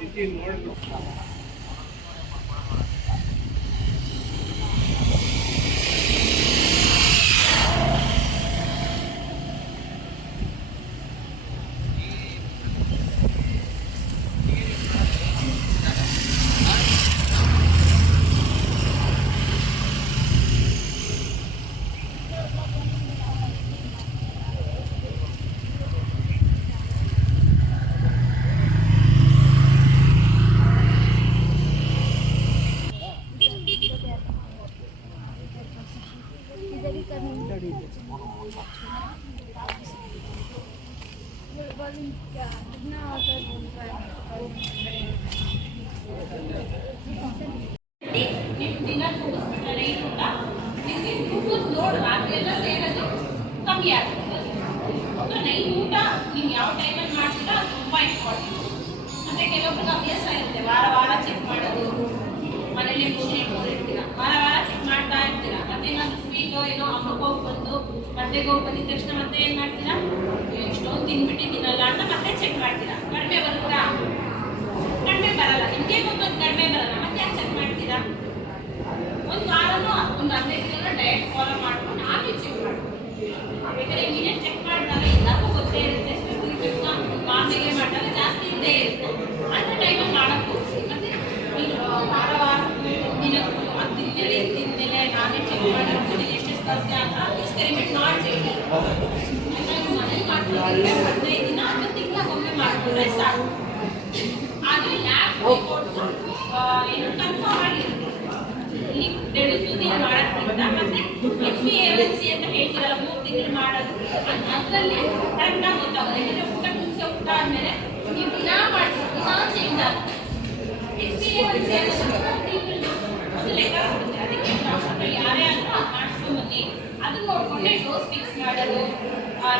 ಕಮ್ಮಿ ಆಗ್ತದೆ. ನೈಟ್ ಊಟ ನೀವು ಯಾವ ಟೈಮಲ್ಲಿ ಮಾಡ್ತೀರಾ ಅದು ತುಂಬ ಇಂಪಾರ್ಟೆಂಟ್. ಅಂದರೆ ಕೆಲವೊಬ್ಬರಿಗೆ ಅಭ್ಯಾಸ ಇರುತ್ತೆ ವಾರ ವಾರ ಚೆಕ್ ಮಾಡೋದು, ಮನೇಲಿ ಪೂಜೆ ಇಟ್ಕೊಂಡಿರ್ತೀರ, ವಾರ ವಾರ ಚೆಕ್ ಮಾಡ್ತಾ ಇರ್ತೀರ. ಮತ್ತೆ ಏನಾದ್ರು ಸ್ವೀಟೋ ಏನೋ ಹಬ್ಬಕ್ಕೆ ಹೋಗಿ ಬಂದು ಮನೆಗೆ ಹೋಗಿ ಬಂದಿದ ತಕ್ಷಣ ಮತ್ತೆ ಏನು ಮಾಡ್ತೀರಾ, ಇಷ್ಟೊಂದು ತಿನ್ಬಿಟ್ಟಿದ್ದೀನಲ್ಲ ಅಂತ ಮತ್ತೆ ಚೆಕ್ ಮಾಡ್ತೀರಾ. ಕಡಿಮೆ ಬರುತ್ತಾ? ಕಡಿಮೆ ಬರಲ್ಲ. ನಿಮಗೆ ಗೊತ್ತೊಂದು ಕಡಿಮೆ ಬರಲ್ಲ, ಮತ್ತೆ ಯಾಕೆ ಚೆಕ್ ಮಾಡ್ತೀರಾ? ಒಂದು ವಾರನೂ ಒಂದು 15 ದಿನ ಡಯಟ್ ಫಾಲೋ ಮಾಡ್ಕೊಂಡು ಆಮೇಲೆ ಚೆಕ್ ಮಾಡ್ಕೊಂಡು ಬೇಕಾದ್ರೆ ನೀನೇ ಚೆಕ್ ಮಾಡಿದಾಗ ಎಲ್ಲಕ್ಕೂ ಗೊತ್ತೇ ಇರುತ್ತೆ. ಮಾರ್ನಿಂಗ್ ಮಾಡಿದಾಗ ಜಾಸ್ತಿ ಇದ್ದೇ ಇರುತ್ತೆ. ಅಂತ ಟೈಮಲ್ಲಿ ಮಾಡಕ್ಕೆ ಹೋಗ್ತೀವಿ. ಮತ್ತೆ ನೀನು ವಾರ ವಾರ ದಿನಕ್ಕೂ ಅದು ತಿಂದಮೇಲೆ ನಾನೇ ಚೆಕ್ ಮಾಡಿರ್ತೀನಿ ಎಷ್ಟೆಷ್ಟು ಬರುತ್ತೆ ಅಂತ ಎಕ್ಸ್ಪೆರಿಮೆಂಟ್ ಮಾಡಬೇಡಿ. ಮನೇಲಿ ಮಾಡ್ಕೊಂಡು 15 ದಿನ ಅಥವಾ ತಿಂಗಳಿಗೊಮ್ಮೆ ಮಾಡಿಕೊಂಡ್ರೆ ಸಾಕು. ಅದು ಲ್ಯಾಬ್ ರಿಪೋರ್ಟ್ಸು ಏನು ಕನ್ಫರ್ಮ್ ಆಗಿರುತ್ತೆ. ಇಲ್ಲಿ ದಿನ ಮಾಡೋದ್ರಿಂದ ಮತ್ತೆ HbA1c ಅಂತ ಹೇಳ್ತೀರಲ್ಲ 3 ತಿಂಗಳು ಮಾಡೋದು, ಅದರಲ್ಲಿ ಕರೆಕ್ಟಾಗಿ ಗೊತ್ತಾಗುತ್ತೆ. ಯಾಕಂದರೆ ಊಟ ಮುಂಚೆ ಊಟ ಆದಮೇಲೆ ನೀವು ದಿನ ಮಾಡಿಸಿ ದಿನ ಚೇಂಜ್ ಆಗುತ್ತೆ. HbA1c ಅದು ಲೆಕ್ಕ ಕೊಡುತ್ತೆ. ಅದಕ್ಕೆ ಡಾಕ್ಟರ್ ಯಾರೇ ಆದರೂ ಅದು ಮಾಡಿಸ್ಕೊಂಡ್ಬನ್ನಿ. ಅದನ್ನ ನೋಡಿಕೊಂಡೆ ಡೋಸ್ ಫಿಕ್ಸ್ ಮಾಡೋದು,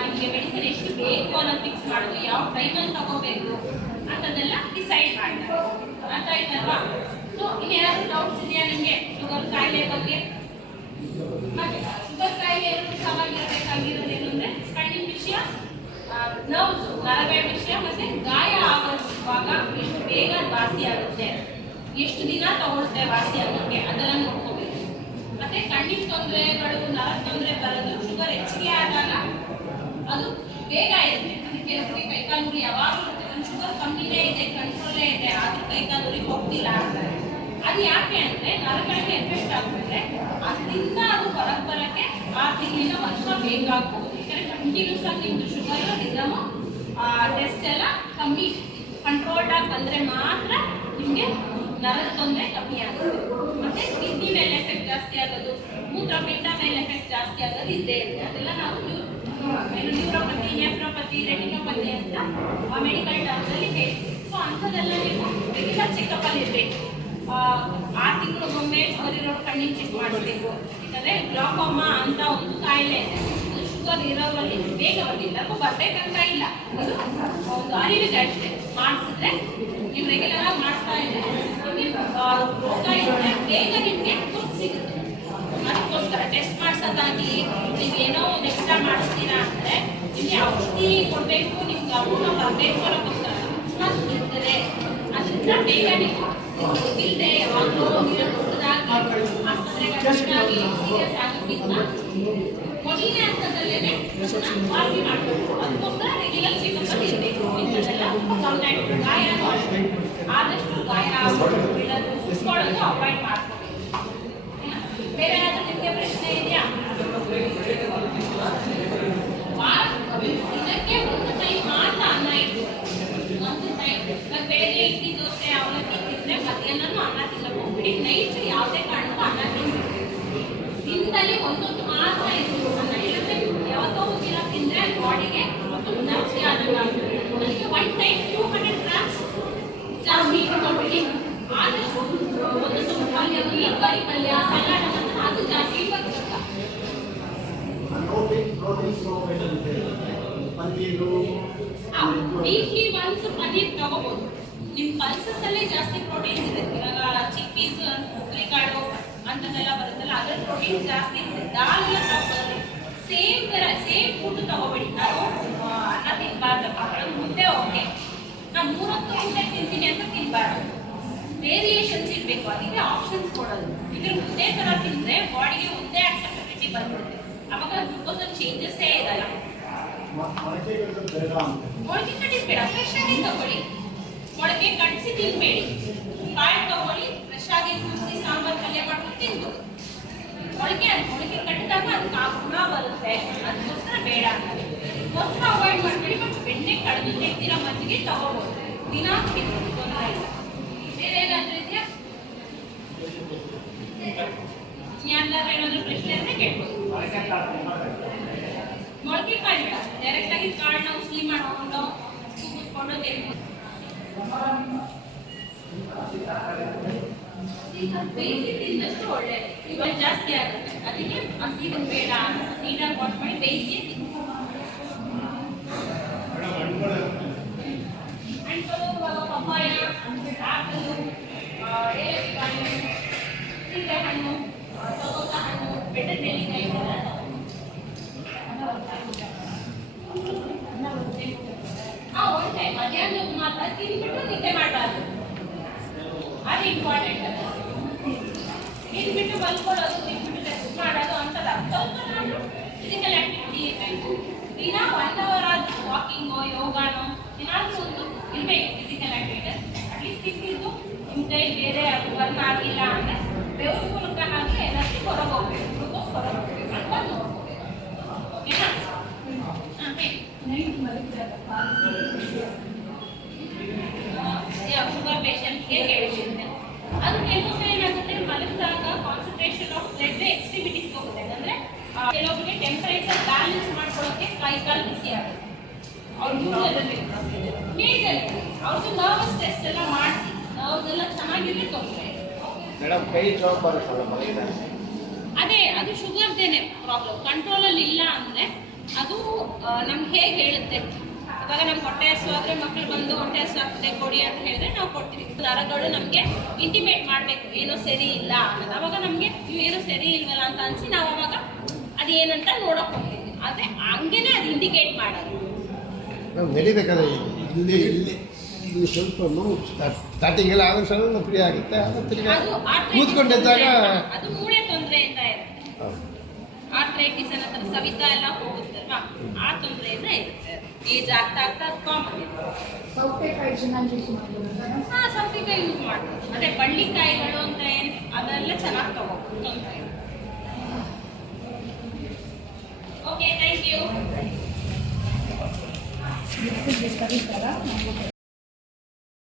ನಿಮಗೆ ಮೆಡಿಸಿನ್ ಎಷ್ಟು ಬೇಕು ಅನ್ನೋದು ಫಿಕ್ಸ್ ಮಾಡೋದು, ಯಾವ ಟೈಮಲ್ಲಿ ತಗೋಬೇಕು ಅಂತದೆಲ್ಲ ಡಿಸೈಡ್ ಮಾಡ್ತಾರೆ. ಅರ್ಥ ಆಯ್ತಲ್ವಾ? ಸೊ ಇನ್ನೇನಾದರೂ ಡೌಟ್ಸ್ ಇದೆಯಾ ನಿಮಗೆ ಶುಗರ್ ಕಾಯಿಲೆ ಬಗ್ಗೆ? ಶುಗರ್ ಕಾಯಿಲೆ ಸವಾಗಿರಬೇಕಾಗಿರೋದು ಏನು ಅಂದರೆ ಕಣ್ಣಿನ ವಿಷಯ, ನರ್ವ್ಸ್ ನರಗಳ ವಿಷಯ, ಮತ್ತೆ ಗಾಯ ಆಗುವಾಗ ಎಷ್ಟು ಬೇಗ ವಾಸಿ ಆಗುತ್ತೆ, ಎಷ್ಟು ದಿನ ತಗೊಳುತ್ತೆ ವಾಸಿ ಆಗೋಕ್ಕೆ, ಅದೆಲ್ಲ ನೋಡ್ಕೋಬೇಕು. ಮತ್ತೆ ಕಣ್ಣಿನ ತೊಂದರೆಗಳು, ನರ ತೊಂದರೆ ಬರೋದು ಶುಗರ್ ಹೆಚ್ಚಿಗೆ ಆದಾಗ ಅದು ಬೇಗ ಇರುತ್ತೆ. ಅದಕ್ಕೆ ಕೆಲವರಿಗೆ ಕೈಕಾಲುರಿ ಯಾವಾಗಲೂ ಇರುತ್ತೆ. ಒಂದು ಶುಗರ್ ಕಮ್ಮಿನೇ ಇದೆ, ಕಂಟ್ರೋಲೇ ಇದೆ, ಆದರೂ ಕೈಕಾಲುರಿ ಹೋಗ್ತಿಲ್ಲ ಅಂತಾರೆ. ಅದು ಯಾಕೆ ಅಂದರೆ ನರಗಳಿಗೆ ಎಫೆಕ್ಟ್ ಆಗ್ತದೆ. ಅದರಿಂದ ಅದು ಹೊರಗೆ ಬರೋಕ್ಕೆ 6 ತಿಂಗಳಿಂದ ವರ್ಷ ಬೇಕಾಗ್ಬೋದು. ಯಾಕಂದರೆ ಕಂಟಿನ್ಯೂಸ್ ಆಗಿ ನಿಮ್ಮದು ಶುಗರ್ ರಿದಮ್ ಟೆಸ್ಟ್ ಎಲ್ಲ ಕಮ್ಮಿ ಕಂಟ್ರೋಲ್ಡ್ ಆಗಿ ಬಂದರೆ ಮಾತ್ರ ನಿಮಗೆ ನರದ ತೊಂದರೆ ಕಮ್ಮಿ ಆಗುತ್ತೆ. ಮತ್ತು ಕಿಡ್ನಿ ಮೇಲೆ ಎಫೆಕ್ಟ್ ಜಾಸ್ತಿ ಆಗೋದು, ಮೂತ್ರಪಿಂಡ ಮೇಲೆ ಎಫೆಕ್ಟ್ ಜಾಸ್ತಿ ಆಗೋದು ಇದ್ದೇ ಇದೆ. ಅದೆಲ್ಲ ನಾವು ನ್ಯೂರೋಪತಿ, ನೆಫ್ರೋಪತಿ, ರೆಟಿನೋಪತಿ ಅಂತ ಮೆಡಿಕಲ್ ಟರ್ಮ್ಸಲ್ಲಿ ಹೇಳ್ತೀವಿ. ಸೊ ಅಂಥದ್ದೆಲ್ಲ ನೀವು ರೆಗ್ಯುಲರ್ ಚೆಕಪ್ಪಲ್ಲಿ ಇರಬೇಕು. 6 ತಿಂಗಳಿಗೊಮ್ಮೆ ಶುಗರ್ ಇರೋರು ಕಣ್ಣಿನ ಚೆಕ್ ಮಾಡಿಸ್ಬೇಕು. ಯಾಕಂದರೆ ಗ್ಲಾಕೋಮಾ ಅಂತ ಒಂದು ಕಾಯಿಲೆ ಇದೆ. ಅದು ಶುಗರ್ ಇರೋರಲ್ಲಿ ಬೇಗ ಬಂದಿಲ್ಲ, ಬರಬೇಕಂತ ಇಲ್ಲ, ಅದು ಒಂದು ಅರಿವಿಗೆ ಅಷ್ಟೇ. ಮಾಡಿಸಿದ್ರೆ ನೀವು ರೆಗ್ಯುಲರ್ ಆಗಿ ಮಾಡಿಸ್ತಾ ಇದ್ರೆ ರೋಗ ಇದ್ದರೆ ಬೇಗ ನಿಮಗೆ ಗುರುತು ಸಿಗುತ್ತೆ. ಅದಕ್ಕೋಸ್ಕರ ಟೆಸ್ಟ್ ಮಾಡಿಸೋದಾಗಿ ನೀವೇನೋ ಒಂದು ಎಕ್ಸ್ಟ್ರಾ ಮಾಡಿಸ್ತೀರಾ ಅಂದರೆ ನಿಮಗೆ ಔಷಧಿ ಕೊಡಬೇಕು, ನಿಮ್ಗೆ ಅಮೌಂಟ್ ಬರಬೇಕು ಅನ್ನೋಕ್ಕೋಸ್ಕರ ಅದು ಇರ್ತದೆ. ಅದರಿಂದ ಬೇಗ ನೀವು ಇಲ್ಲದೆ ಯಾವಾಗಲೂ ದೊಡ್ಡದಾಗಿ ಆಸ್ಪತ್ರೆಗಳಾಗಿ ಸೀರಿಯಸ್ ಆಗೋದ್ರಿಂದ ಮೊದಲನೇ ಹಂತದಲ್ಲೇ ವಾಸಿ ಮಾಡಬೇಕು. ಅದಕ್ಕೋಸ್ಕರ ರೆಗ್ಯುಲರ್ ಚೆಕಪ್ ಇರಬೇಕು. ಇಂಥದ್ದೆಲ್ಲ ಗಾಯನೂ ಅಷ್ಟೇ, ಆದಷ್ಟು ಗಾಯ ಬೀಳೋದು ಸುಸ್ಕೊಳ್ಳೋದು ಅವಾಯ್ಡ್ ಮಾಡ್ಕೋಬೇಕು. ಬೇರೆ ಏನಾದರೂ ನಿಮಗೆ ಪ್ರಶ್ನೆ ಇದೆಯಾ? ದಿನಕ್ಕೆ ಒಂದು ಟೈಮ್ ಮಾತ್ರ ಅನ್ನ ಇಟ್ಕೊಳ್ಳಿ. ಒಂದು ಟೈಮ್ ಬೇರೆ ಇಡ್ಲಿ ದೋಸೆ ಅವಲಕ್ಕಿ ತಿಂದರೆ ಮಧ್ಯಾಹ್ನನೂ ಅನ್ನ ತಿನ್ನಕ್ಕೆ ಹೋಗ್ಬಿಡಿ. ನೈಟ್ ಯಾವುದೇ ಕಾರಣಕ್ಕೂ ಅನ್ನ ತಿನ್ನಬೇಕು. ದಿನದಲ್ಲಿ ಒಂದೊಂದು ಮಾತ್ರ ಇತ್ತು ಅನ್ನ. ಇಲ್ಲಂದ್ರೆ ಯಾವತ್ತೋ ದಿನ ತಿಂದರೆ ಬಾಡಿಗೆ ಮತ್ತು ಜಾಸ್ತಿ ಆದಂಗೆ ನನಗೆ 1 ಟೈಮ್ 200 ಗ್ರಾಮ್ಸ್ ಜಾಸ್ತಿ ಇಟ್ಕೊಂಡ್ಬಿಡಿ. ಆದಷ್ಟು ಒಂದು ಸ್ವಲ್ಪ ಪಲ್ಯ, ತರಕಾರಿ ಪಲ್ಯ, ಸಲಾಡ್ ಅಂತ ಅದು ಜಾಸ್ತಿ ಬರ್ತದೆ. ವೀಕ್ಲಿ ಒನ್ಸ್ ಪನ್ನೀರ್ ತಗೋಬಹುದು. ನಿಮ್ಮ ಪಲ್ಸಸ್ ಅಲ್ಲೇ ಜಾಸ್ತಿ ಪ್ರೋಟೀನ್ಸ್ ಇದೆ. ಇವಾಗ ಚಿಕ್ಕೀಸ್, ಕುಕ್ಕರಿಕಾಳು ಅಂಥದ್ದೆಲ್ಲ ಬರುತ್ತಲ್ಲ, ಅದ್ರಲ್ಲಿ ಪ್ರೋಟೀನ್ಸ್ ಜಾಸ್ತಿ ಇದೆ. ದಾಲ್ ಎಲ್ಲ ತಗೋಬೋದು. ಸೇಮ್ ಫುಡ್ ತಗೋಬೇಡಿ. ನಾನು ಅನ್ನ ತಿನ್ನಬಾರ್ದಪ್ಪ, ಮುದ್ದೆ ಓಕೆ, ನಾನು 3 ಹೊತ್ತು ಊಟ ತಿಂತೀನಿ ಅಂತ ಇರಬಾರ್ದು, ವೇರಿಯೇಷನ್ಸ್ ಇರಬೇಕು. ಅದಕ್ಕೆ ಆಪ್ಷನ್ಸ್ ಕೊಡೋದು. ಇದ್ರ ಒಂದೇ ಥರ ತಿಂದರೆ ಬಾಡಿಗೆ ಒಂದೇ ಆಕ್ಸೆಪ್ಟಬಿಲಿಟಿ ಬಂದ್ಬಿಡುತ್ತೆ. ಅವಾಗ ಗ್ಲೂಕೋಸಲ್ಲಿ ಚೇಂಜಸ್ಸೇ ಇರಲ್ಲ. ಮೊಳಕೆ ಕಟ್ಟಿದ್ ಬೇಡ, ಫ್ರೆಶ್ ಆಗಿ ತಗೊಳ್ಳಿ. ಮೊಳಕೆ ಕಟ್ಟಿಸಿ ತಿನ್ಬೇಡಿ. ಕಾಯಿ ತಗೊಳ್ಳಿ, ಫ್ರೆಶ್ ಆಗಿ ಕುದಿಸಿ ಸಾಂಬಾರು ಪಲ್ಯ ಮಾಡ್ಕೊಂಡು ತಿನ್ಬೋದು. ಮೊಳಕೆ ಕಟ್ಟಿದಾಗ ಅದಕ್ಕೆ ಆ ಗುಣ ಬರುತ್ತೆ, ಅದಕ್ಕೋಸ್ಕರ ಬೇಡ ಅಂತಾರೆ. ಮೊಸರು ಅವಾಯ್ಡ್ ಮಾಡಬೇಡಿ, ಬಟ್ ಬೆಣ್ಣೆ ಕಡಿಮೆ ತೆಗ್ದಿರೋ ಮಜ್ಜಿಗೆ ತಗೋಬೋದು, ದಿನ ತಿನ್ಬೋದು, ತೊಂದರೆ ಇಲ್ಲ. ಬೇರೆ ಏನಾದರೂ ಇದೆಯಾ? ಯಾವ್ದಾದ್ರು ಏನಾದರೂ ಪ್ರಶ್ನೆ ಅಂದರೆ ಕೇಳ್ಬೋದು. ಮೊಳಕೆ ಕಾಳು ಬೇಡ, ಡೈರೆಕ್ಟ್ ಆಗಿ ಕಾಳನ್ನ ಉಸ್ಲಿ ಮಾಡ್ಕೊಂಡು ಕೂಗಿಸ್ಕೊಂಡು ತಿನ್ಬೋದು. ಬೇಯಿಸಿ ತಿಂದಷ್ಟು ಒಳ್ಳೆಯದು, ಇವಾಗ ಜಾಸ್ತಿ ಆಗುತ್ತೆ. ಅದಕ್ಕೆ ಹಸಿದು ಬೇಡ, ನೀಟಾಗಿ ವಾಶ್ ಮಾಡಿ ಬೇಯಿಸಿ ಹಣ್ಣುಗಳು ಇವಾಗ ಪಪ್ಪಾಯ, ಆಪಲು, ಏಲಕ್ಕಿಕಾಯಿ, ಸೀಬೆಹಣ್ಣು, ಸೌತ ಹಣ್ಣು, ಬೆಟ್ಟದ ನೆಲ್ಲಿಕಾಯಿ ಒನ್ ಟೈಮ್ ಮಧ್ಯಾಹ್ನಕ್ಕೆ ಮಾತ್ರ ತಿಂದ್ಬಿಟ್ಟು ನಿದ್ದೆ ಮಾಡಬಾರ್ದು, ಅದು ಇಂಪಾರ್ಟೆಂಟ್. ತಿಂದ್ಬಿಟ್ಟು ಮಲ್ಕೊಳ್ಳೋದು, ತಿಂದ್ಬಿಟ್ಟು ರೆಸ್ಟ್ ಮಾಡೋದು ಅಂತಲ್ಲ. ಸ್ವಲ್ಪ ನಾನು ಫಿಸಿಕಲ್ ಆಕ್ಟಿವಿಟಿ ಇರಬೇಕು. ದಿನ 1 ಅವರ್ ಆದರೂ ವಾಕಿಂಗೋ ಯೋಗಾನೋ ಏನಾದರೂ ಒಂದು ಇರಬೇಕು ಫಿಸಿಕಲ್ ಆಕ್ಟಿವಿಟಿ. ಅಟ್ಲೀಸ್ಟ್ ತಿಂದಿದ್ದು ನಿಮ್ಮ ಕೈ ಬೇರೆ ಅದು ಬರ್ನ್ ಆಗಿಲ್ಲ ಅಂದರೆ ಬೆವರು ಮೂಲಕನಾದರೂ ಎನರ್ಜಿ ಹೊರಗೆ ಹೋಗ್ಬೇಕು, ಗ್ಲೂಕೋಸ್ ಹೊರಗೆ ಹೋಗ್ಬೇಕು ಅಂತ ನೋಡ್ಕೋಬೇಕು. ಓಕೆನಾ? ಹಾಂ ಹೇಳಿ. ಶುಗರ್ ಪೇಷಂಟ್ಗೆ ಕೇಳಿಸಿದ್ದೆ. ಅದು ಕೆಲವೊಮ್ಮೆ ಏನಾಗುತ್ತೆ, ಮಲಗಿದಾಗ ಕಾನ್ಸಂಟ್ರೇಷನ್ ಆಫ್ ಬ್ಲಡ್ ಎಕ್ಸ್ಟ್ರಿಮಿಟೀಸ್ ಹೋಗುತ್ತೆ. ಅಂದರೆ ಕೆಲವೊಬ್ಬರಿಗೆ ಟೆಂಪರೇಚರ್ ಬ್ಯಾಲೆನ್ಸ್ ಮಾಡ್ಕೊಳ್ಳೋಕ್ಕೆ ಕೈ ಕಾಲು ಬಿಸಿ ಆಗುತ್ತೆ. ಅವ್ರಿಗೆ ಮೇಜಲ್ಲಿ ಅವ್ರದ್ದು ನರ್ವಸ್ ಟೆಸ್ಟ್ ಎಲ್ಲ ಮಾಡಿಸಿ, ನರ್ವ್ಸ್ ಎಲ್ಲ ಚೆನ್ನಾಗಿರಲಿ ತೊಂದರೆ. ಮೇಡಮ್ ಕೈ ಜಾಬ್ ಬರುತ್ತಲ್ಲ ಮಲಗಿದಾಗ, ಅದೇ ಅದು ಶುಗರ್ದೇನೆ ಪ್ರಾಬ್ಲಮ್. ಕಂಟ್ರೋಲಲ್ಲಿ ಇಲ್ಲ ಅಂದರೆ ಅದು ನಮ್ಗೆ ಹೇಗೆ ಹೇಳುತ್ತೆ. ಇವಾಗ ನಮ್ಗೆ ಹೊಟ್ಟೆ ಹಸುವಾದರೆ ಮಕ್ಕಳು ಬಂದು ಹೊಟ್ಟೆ ಹಸು ಆಗ್ತದೆ ಕೊಡಿ ಅಂತ ಹೇಳಿದ್ರೆ ನಾವು ಕೊಡ್ತೀವಿ. ನರಗಳು ನಮಗೆ ಇಂಟಿಮೇಟ್ ಮಾಡಬೇಕು ಏನೋ ಸರಿ ಇಲ್ಲ ಅನ್ನೋದು. ಅವಾಗ ನಮಗೆ ಏನೋ ಸರಿ ಇಲ್ವಲ್ಲ ಅಂತ ಅನಿಸಿ ನಾವು ಅವಾಗ ಅದು ಏನಂತ ನೋಡೋಕೆ ಹೋಗ್ತೀವಿ. ಆದರೆ ಹಂಗೇನೆ ಅದು ಇಂಡಿಕೇಟ್ ಮಾಡೋದು. ನಡಿಬೇಕಾದ್ರೆ ಇಲ್ಲಿ ಸ್ವಲ್ಪ ನೋವು ಸ್ಟಾರ್ಟಿಂಗ್ ಎಲ್ಲ ಆಗ ಸ್ವಲ್ಪ ಫ್ರೀ ಆಗುತ್ತೆ. ಕೂತ್ಕೊಂಡಿದ್ದಾಗ ಅದು ಮೂಳೆ ತೊಂದರೆಯಿಂದ ಇರುತ್ತೆ. ಆರ್ಥ್ರೈಟಿಸ್ ಅನ್ನೋ ಸವಿತಾ ಎಲ್ಲ ಹೋಗುತ್ತಲ್ವಾ, ಆ ತೊಂದರೆಯಿಂದ ಇರುತ್ತೆ. ಏಜ್ ಆಗ್ತಾ ಆಗ್ತಾ ಕಾಮನ್. ಸೌತೆಕಾಯಿ ಚೆನ್ನಾಗಿ ಯೂಸ್ ಮಾಡ್ಬೋದು. ಹಾಂ, ಸೌತೆಕಾಯಿ ಯೂಸ್ ಮಾಡ್ಬೋದು. ಅದೇ ಬಳ್ಳಿಕಾಯಿಗಳು ಅಂತ ಏನು ಅದೆಲ್ಲ ಚೆನ್ನಾಗಿ ತಗೋಬೋದು, ತೊಂದರೆ ಇಲ್ಲ. Okay, thank you. ಕರೀತಾರ